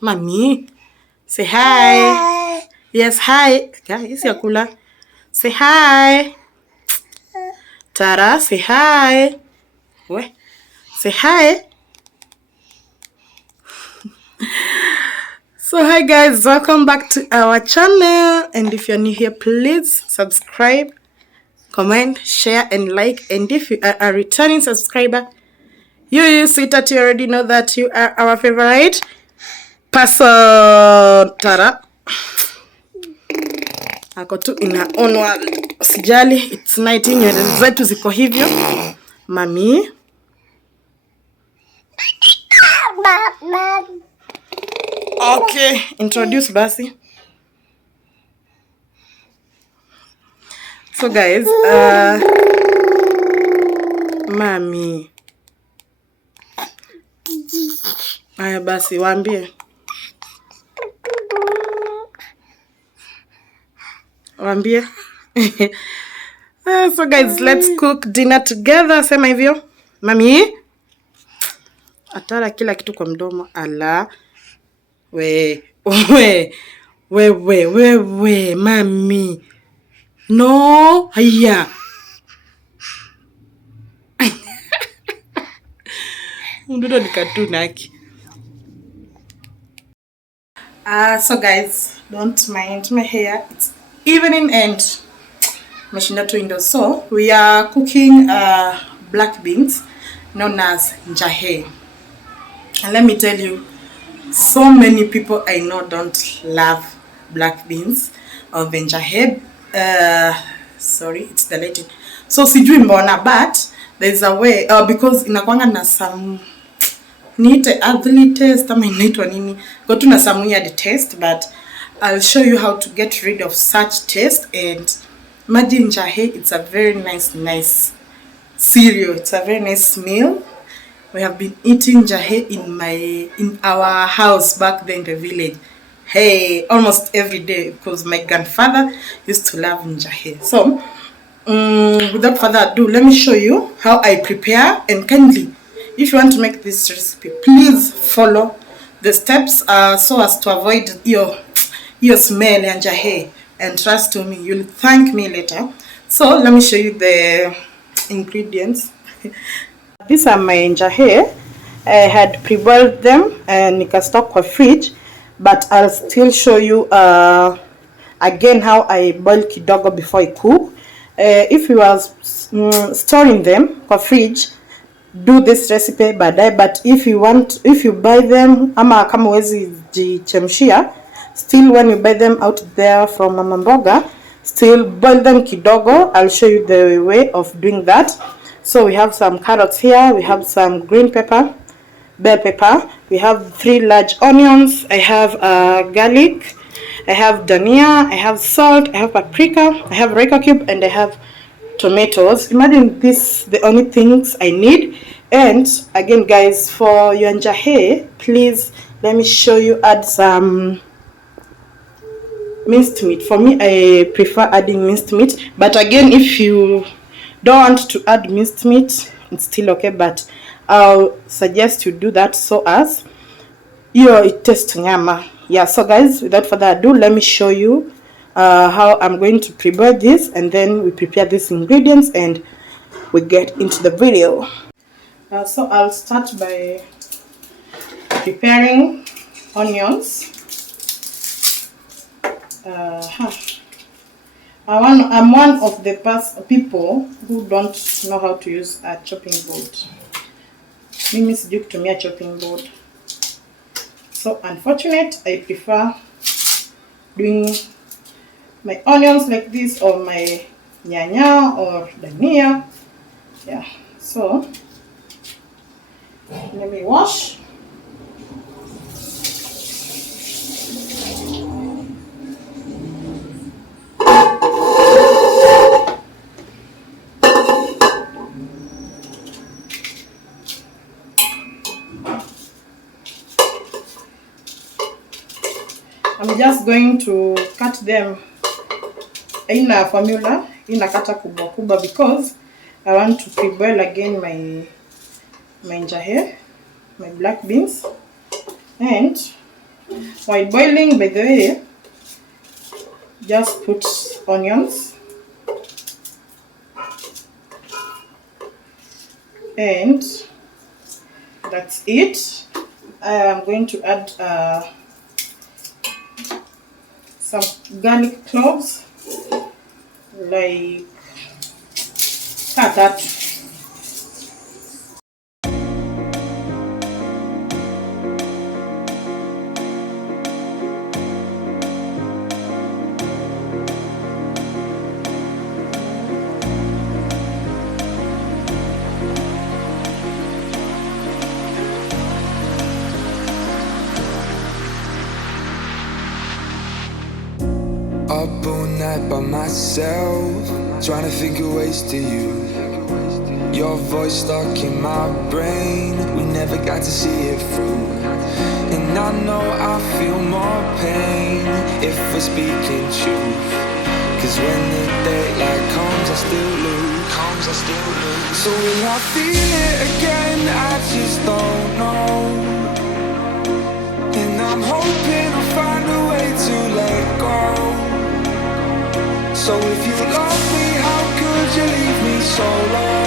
Mommy. Say hi. Yes, hi. Guys, yakula. Say hi. Tara, say hi. What? Say hi. So hi guys, welcome back to our channel. And if you're new here, please subscribe, comment, share, and like. And if you are a returning subscriber, you sweetheart, you already know that you are our favorite person. Tara. Ako tu in her own world. Usijali, it's night, nywele zetu ziko hivyo. Mami. Okay, introduce basi. So guys, Mami. Aya basi, waambie. Waambie. So guys, let's cook dinner together. Sema hivyo. Mami. Atala kila kitu kwa mdomo. Ala. We, Mami. No, haya. Mdudo ni cartoon haki. So guys, don't mind my hair. It's evening and mashinda tu indoors. So we are cooking black beans known as NJAHI. And let me tell you, so many people I know don't love black beans or NJAHI. Sorry, it's the Latin. So sijui mbona, but there's a way because inakwanga na some niite earthly taste ama inaitwa nini, go to na some weird taste, but I'll show you how to get rid of such taste. And imagine NJAHI, it's a very nice cereal. It's a very nice meal. We have been eating NJAHI in our house back then in the village. Hey, almost every day, because my grandfather used to love NJAHI. So without further ado, let me show you how I prepare. And kindly, if you want to make this recipe, please follow the steps so as to avoid your smell and NJAHI. And trust me, you'll thank me later. So let me show you the ingredients. These are my NJAHI. I had pre-boiled them and nika stock kwa fridge, but I'll still show you again how I boil kidogo before I cook. If you are storing them kwa fridge, do this recipe baadaye. But if you buy them ama kama wezi jichemshia, still when you buy them out there from mama mboga, still boil them kidogo. I'll show you the way of doing that. So we have some carrots here, we have some green pepper, bell pepper, we have 3 large onions, I have garlic, I have dhania, I have salt, I have paprika, I have Royco cube, and I have tomatoes. Imagine this, the only things I need. And again guys, for your NJAHI, please let me show you, add some minced meat. For me, I prefer adding minced meat, but again, if you don't want to add minced meat, it's still okay, but I'll suggest you do that so as it tastes nyama. Yeah, so guys, without further ado, let me show you how I'm going to prepare this, and then we prepare these ingredients and we get into the video. So I'll start by preparing onions. I'm one of the people who don't know how to use a chopping board. Mimi sijui kutumia chopping board. So unfortunate, I prefer doing my onions like this, or my nyanya or dhania. Yeah, so let me wash. I'm just going to cut them in a formula, in a kata kubwa kubwa, because I want to pre-boil again my NJAHI, my black beans. And while boiling, by the way, just put onions and that's it. I am going to add some garlic cloves, like that. Up all night by myself, trying to think of ways to you. Your voice stuck in my brain, we never got to see it through. And I know I feel more pain if we're speaking truth. Cause when the daylight comes, I still lose. So will I feel it again? I just don't know. And I'm hoping I'll find a way to let go. So if you love me, how could you leave me so low?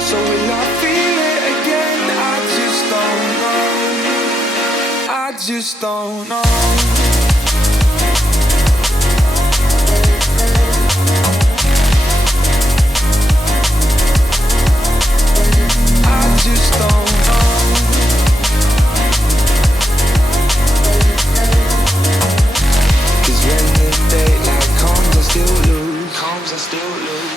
So will I feel it again? I just don't know. I just don't know. I just don't know. Cause when the daylight comes, I still lose.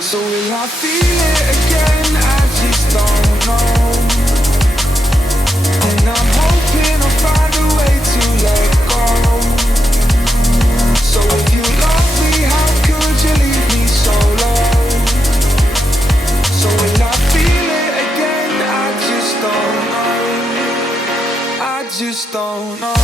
So will I feel it again? I just don't know. And I'm hoping I'll find a way to let go. So if you love me, how could you leave me so low? So will I feel it again? I just don't know. I just don't know.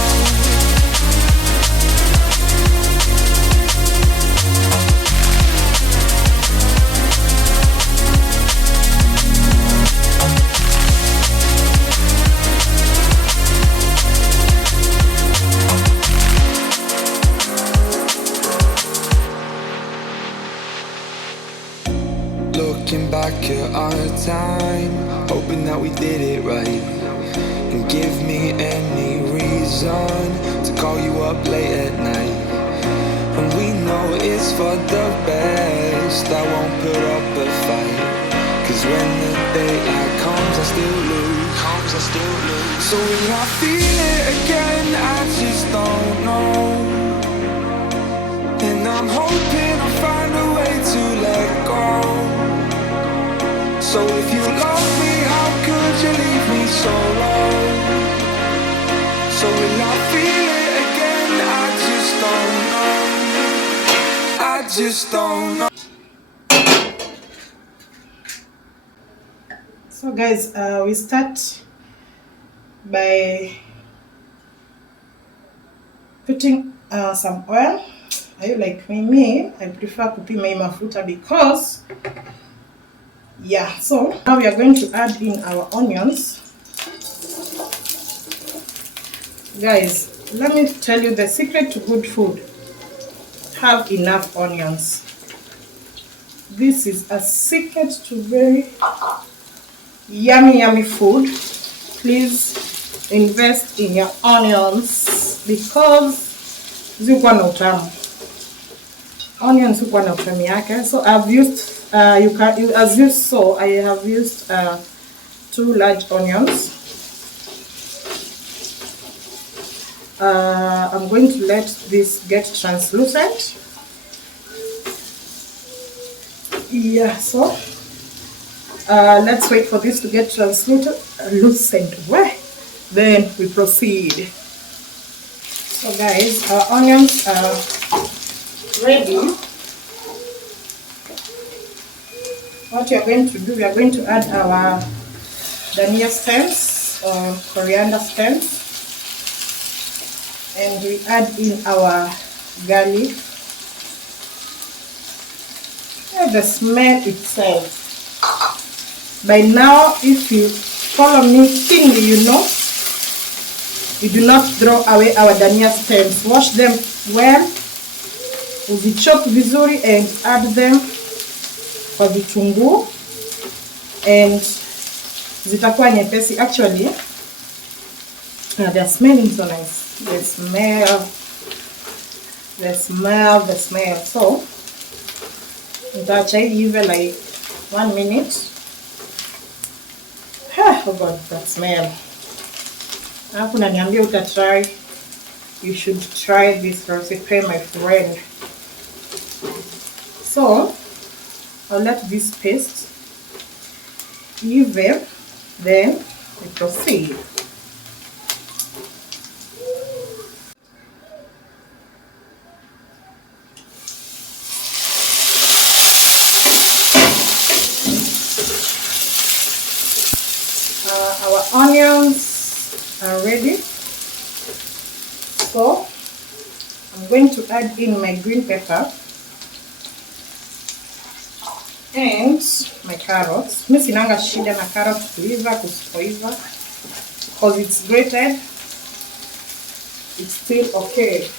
Looking back at our time, hoping that we did it right. And give me any reason to call you up late at night. And we know it's for the best, I won't put up a fight. Cause when the daylight comes, I still lose. So will I feel it again? I just don't know. And I'm hoping I'll find a way to let go. So if you love me, how could you leave me so low? So will I feel it again? I just don't know. I just don't know. So guys, we start by putting some oil. Are you like me? I prefer kupima mafuta because yeah. So now we are going to add in our onions. Guys, let me tell you the secret to good food. Have enough onions. This is a secret to very yummy food. Please invest in your onions because ziko na utamu. Onions ziko na utamu yake. So I've used as you saw, I have used 2 large onions. I'm going to let this get translucent. Yeah, so let's wait for this to get translucent. Then we proceed. So guys, our onions are ready. What we are going to do, we are going to add our dhania stems or coriander stems, and we add in our garlic. Yeah, the smell itself. By now, if you follow me keenly, you know We do not throw away our dania stems. Wash them well, uzichop vizuri and add them kwa vitunguu and zitakuwa nyepesi. Actually, they're smelling so nice. The smell. So nitaacha hivi like 1 minute. Oh God, that smell. Alafu naniambia utatry. You should try this recipe, my friend. So I'll let this paste even, then we proceed. Our onions are ready, so I'm going to add in my green pepper and my carrots. Mimi sinanga shida na carrots kuiva kusipoiva because it's grated, it's still okay.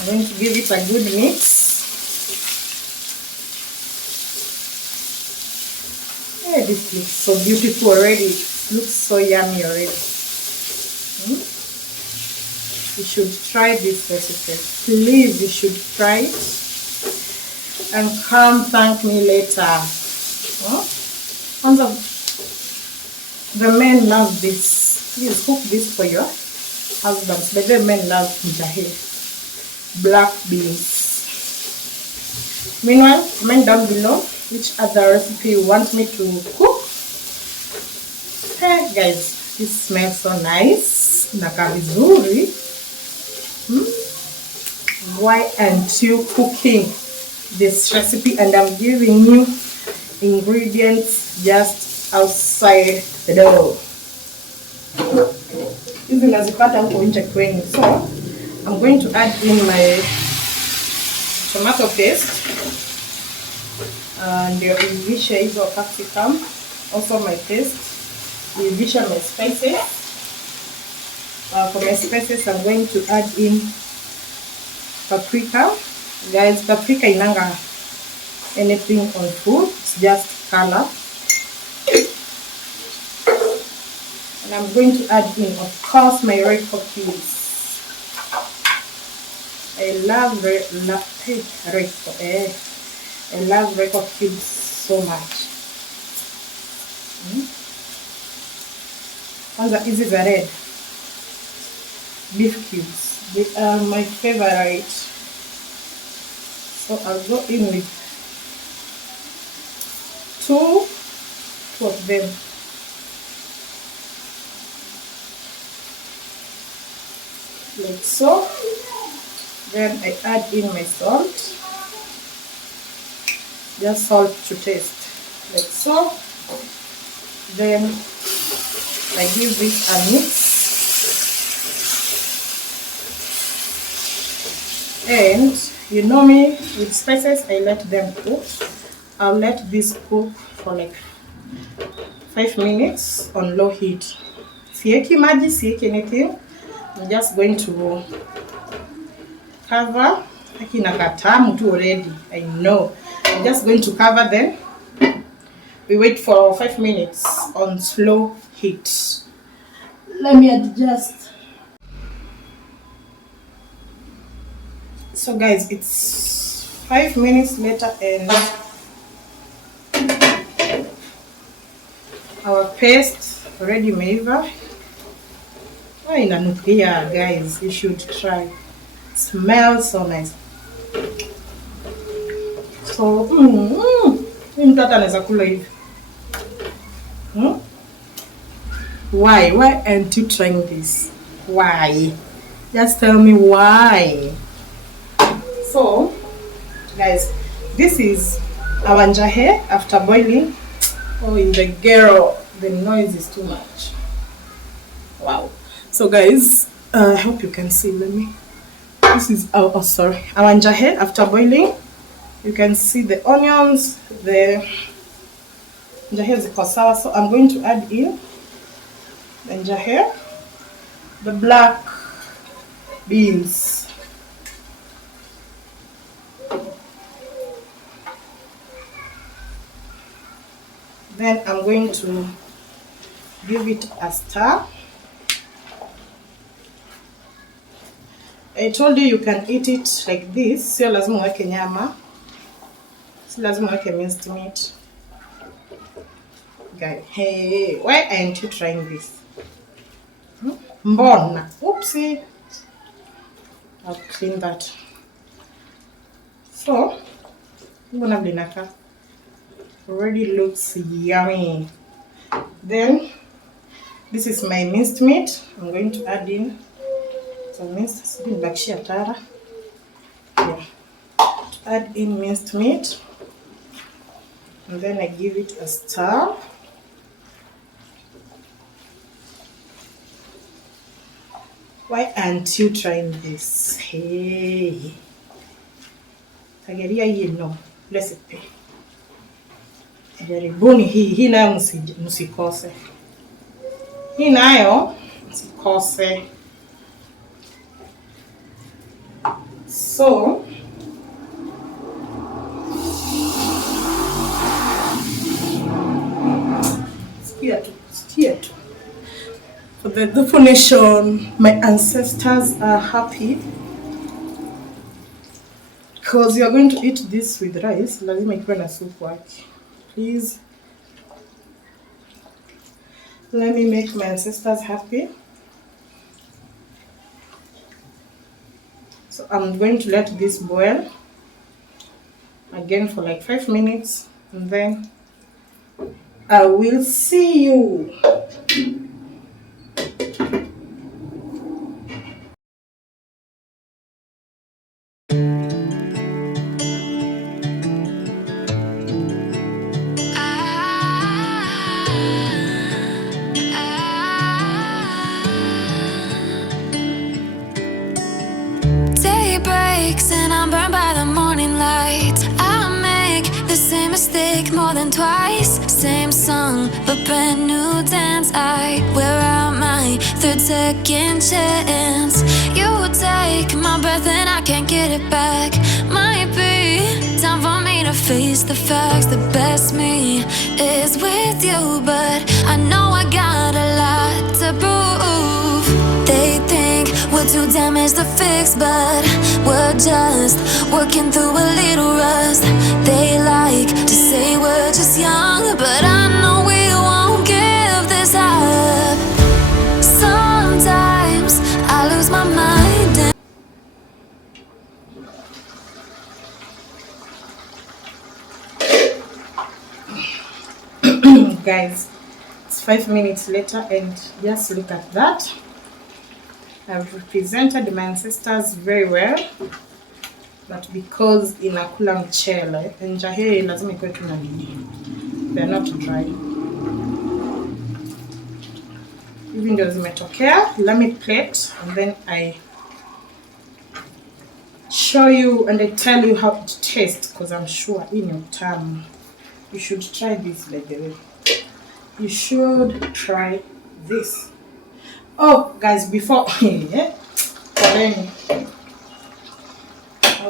I'm going to give it a good mix. Yeah, this looks so beautiful already. It looks so yummy already. You should try this recipe. Please, you should try it and come thank me later. And the men love this. Please cook this for your husbands. But the men love NJAHI, black beans. Meanwhile, comment down below which other recipe you want me to cook. Hey guys, this smells so nice. Naka vizuri. Why aren't you cooking this recipe? And I'm giving you ingredients just outside the door. Hizi nazipata huko nje kwenye. So I'm going to add in my tomato paste. Ndio ivishe hizo capsicum, also my paste, ivishe my spices. For my spices I'm going to add in paprika. Guys, paprika inanga anything on food, it's just color. And I'm going to add in, of course, my Royco cubes. I love Royco cubes so much. Kwanza hizi za red beef cubes, they are my favorite. So I'll go in with two of them. Like so. Then I add in my salt. Just salt to taste. Like so. Then I give this a mix. And you know me, with spices I let them cook. I'll let this cook for like 5 minutes on low heat. Sieki maji, sieki anything. I'm just going to cover. Akina katamu tu already, I know. I'm just going to cover them. We wait for 5 minutes on slow heat. Let me adjust. So guys, it's 5 minutes later and our paste already meiva. Oh, inanukia guys, you should try. It smells so nice. So mtata anaweza kula hivi. Why aren't you trying this? Why? Just tell me why. So guys, this is our NJAHI after boiling. Oh, in the girl, the noise is too much. Wow. So guys, I hope you can see. This is our NJAHI after boiling. You can see the onions, the NJAHI is kosawa. So I'm going to add in NJAHI, the black beans. Then I'm going to give it a stir. I told you can eat it like this. Sio lazima uweke nyama. Si lazima uweke minced meat. Guys, hey, why aren't you trying this? Mbona? Oopsie. I'll clean that. So, mbona blinaka? Already looks yummy. Then, this is my minced meat. I'm going to add in some minced meat. Yeah. Add in minced meat. And then I give it a stir. Why aren't you trying this? Hey. Tageria yino recipe. Jaribuni hii nayo msikose. Hii nayo msikose. So sikia tu. For the definition, my ancestors are happy because you are going to eat this with rice. Lazima ikuwe na soup wake. Please let me make my ancestors happy. So I'm going to let this boil again for like 5 minutes, and then I will see you. And I'm burned by the morning light. I make the same mistake more than twice. Same song, but brand new dance. I wear out my 3rd chance. You take my breath and I can't get it back. Might be time for me to face the facts. The best me is with you, but I know I got a lot to prove. They think we're too damaged to fix, but we're just working through a little rust. They like to say we're just young, but I know we won't give this up. Sometimes I lose my mind and guys, it's 5 minutes later and just look at that. I've represented my ancestors very well, but because inakula mchele, NJAHI lazima ikuwe tu na nini. They're not dry. Hivi ndio zimetokea. Let me plate and then I show you and I tell you how it tastes, because I'm sure in your utamu. You should try this, by the way. You should try this. Oh, guys, before I've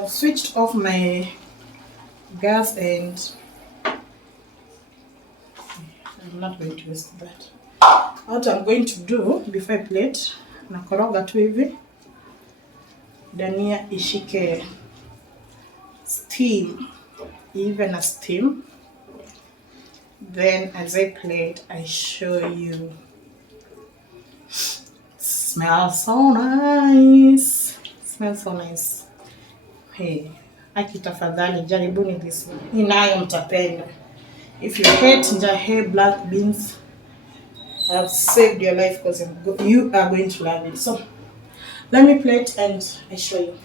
switched off my gas and I'm not going to waste that. What I'm going to do before I plate, nakoroga tu hivi, dania ishike steam, even a steam. Then as I plate, I show you. Smells so nice. Smells so nice. Hey, akitafadhali jaribuni this one. Inayo mtapenda. If you hate NJAHI black beans, I've saved your life because you are going to love it. So let me plate and I show you.